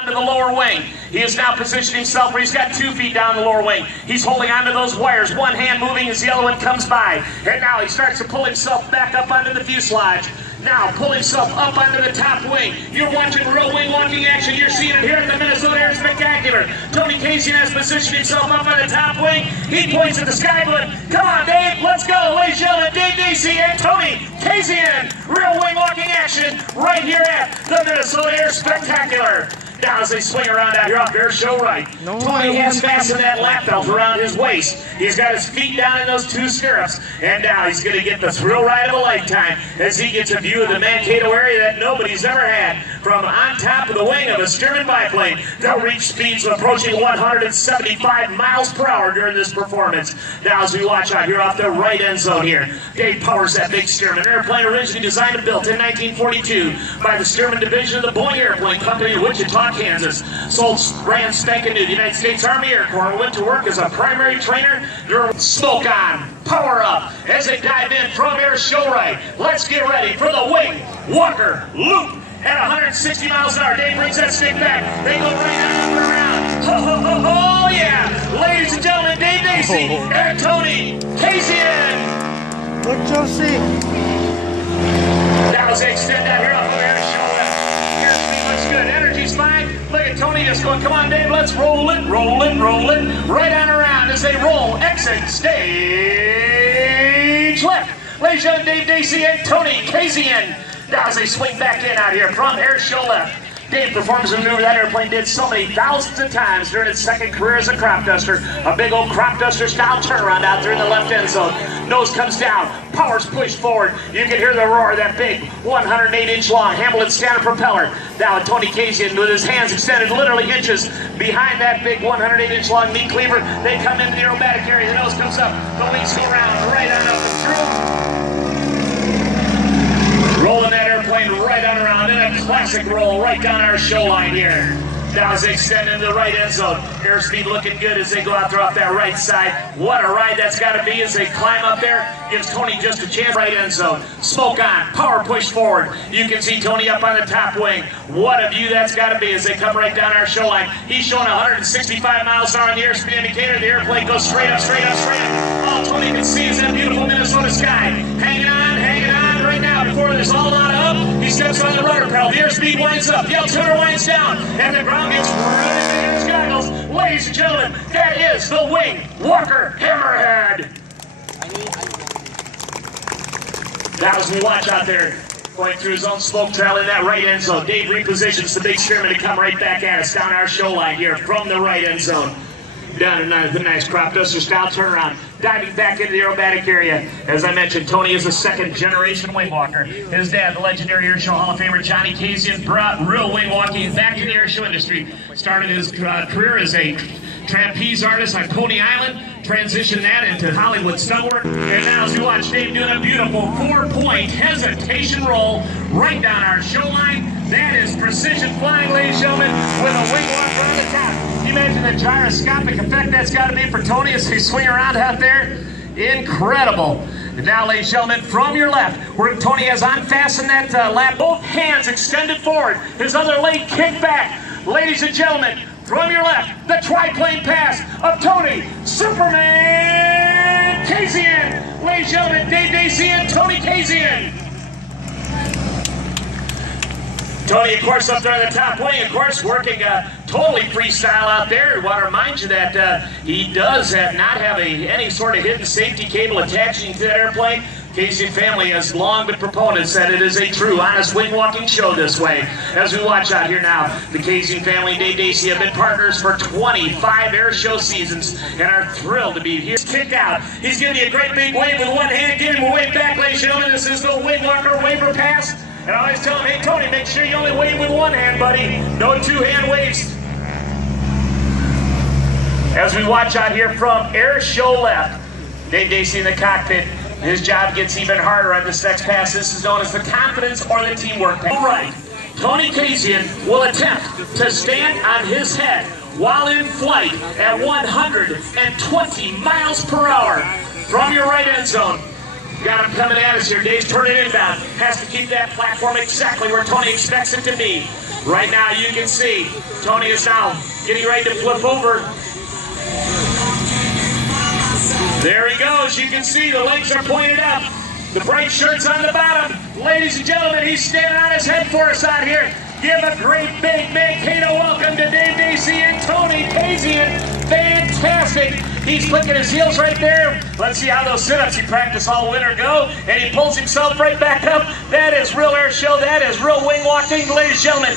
onto the lower wing. He is now positioning himself where he's got 2 feet down the lower wing. He's holding onto those wires, one hand moving as the other one comes by. And now he starts to pull himself back up onto the fuselage. Now pull himself up onto the top wing. You're watching real wing walking action. You're seeing it here at the Mankato Air Spectacular. Tony Kasian has positioned himself up on the top wing. He points at the sky, but come on, Dave, let's go. Ladies and gentlemen, Dave Dacey and Tony Kasian. Real wing walking action right here at the Mankato Air Spectacular. Now as they swing around out here off Air Show right. Tony has fastened that lap belt around his waist. He's got his feet down in those 2 stirrups. And now he's going to get the thrill ride of a lifetime as he gets a view of the Mankato area that nobody's ever had. From on top of the wing of a Stearman biplane, they'll reach speeds approaching 175 miles per hour during this performance. Now as we watch out here off the right end zone here, Dave powers that big Stearman airplane, originally designed and built in 1942 by the Stearman division of the Boeing Airplane Company in Wichita, Kansas. Sold brand spanking new. The United States Army Air Corps went to work as a primary trainer. Smoke on, power up as they dive in from Air Show right. Let's get ready for the wing walker loop at 160 miles an hour. Dave brings that stick back. They go right up and around. Ho, ho, ho, ho, yeah. Ladies and gentlemen, Dave Dacey and Tony Kasian. Look, Josie. That was the extend out here off of Air Show left. Airspeed looks good. Energy's fine. Look at Tony just going, come on, Dave, let's roll it, roll it, roll it. Right on around as they roll. Exit stage left. Ladies and gentlemen, Dave Dacey and Tony Kasian. Now as they swing back in out here from Air Show left. Dave performs a maneuver that airplane did so many thousands of times during its second career as a crop duster. A big old crop duster style turnaround out there in the left end zone. Nose comes down, power's pushed forward. You can hear the roar of that big 108-inch long Hamilton standard propeller. Now Tony Kasian with his hands extended literally inches behind that big 108-inch long meat cleaver. They come into the aerobatic area, the nose comes up, the wings go around, right on up and through. Rolling that airplane right on around in a classic roll right down our show line here. Now as they extend into the right end zone, airspeed looking good as they go out there off that right side. What a ride that's got to be as they climb up there. Gives Tony just a chance. Right end zone, smoke on, power push forward. You can see Tony up on the top wing. What a view that's got to be as they come right down our show line. He's showing 165 miles an hour on the airspeed indicator. The airplane goes straight up, straight up, straight up. All Tony can see is that beautiful Minnesota sky. Hanging on right now. Before this all on up, he steps on the rudder pedal. The airspeed winds up, the altimeter winds down, and the ground gets running into his goggles. Ladies and gentlemen, that is the Wing Walker Hammerhead. Now as we watch out there, going through his own smoke trail in that right end zone, Dave repositions the big Stearman to come right back at us down our show line here from the right end zone. Down in the nice crop duster style turnaround, diving back into the aerobatic area. As I mentioned, Tony is a second-generation wing walker. His dad, the legendary Air Show Hall of Famer Johnny Kasian, brought real wing walking back to the air show industry. Started his career as a trapeze artist on Coney Island, transitioned that into Hollywood stunt work, and now as we watch Dave doing a beautiful 4-point hesitation roll right down our show line. That is precision flying, ladies and gentlemen, with a wing walker on the top. Can you imagine the gyroscopic effect that's got to be for Tony as they swing around out there? Incredible. And now, ladies and gentlemen, from your left, where Tony has unfastened that lap, both hands extended forward, his other leg kicked back. Ladies and gentlemen, from your left, the triplane pass of Tony Superman Kasian. Ladies and gentlemen, Dave Dacey and Tony Kasian. Tony, of course, up there on the top wing, of course, working totally freestyle out there. I want to remind you that he does not have any sort of hidden safety cable attaching to that airplane. Kasian family has long been proponents that it is a true, honest wing walking show this way. As we watch out here now, the Kasian family and Dave Dacey have been partners for 25 air show seasons and are thrilled to be here. Kick out. He's giving you a great big wave with one hand. Give him a wave back, ladies and gentlemen. This is the wing walker waiver pass. And I always tell him, hey, Tony, make sure you only wave with one hand, buddy. No two-hand waves. As we watch out here from Air Show left, Dave Dacey in the cockpit. His job gets even harder on this next pass. This is known as the confidence or the teamwork pass. All right, Tony Kasian will attempt to stand on his head while in flight at 120 miles per hour from your right end zone. Got him coming at us here. Dave's turning inbound. Has to keep that platform exactly where Tony expects it to be. Right now you can see Tony is now getting ready to flip over. There he goes. You can see the legs are pointed up. The bright shirt's on the bottom. Ladies and gentlemen, he's standing on his head for us out here. Give a great big Mankato welcome to Dave Dacey and Tony Pazian. Fantastic. He's clicking his heels right there. Let's see how those sit-ups he practiced all winter go. And he pulls himself right back up. That is real air show. That is real wing walking, ladies and gentlemen.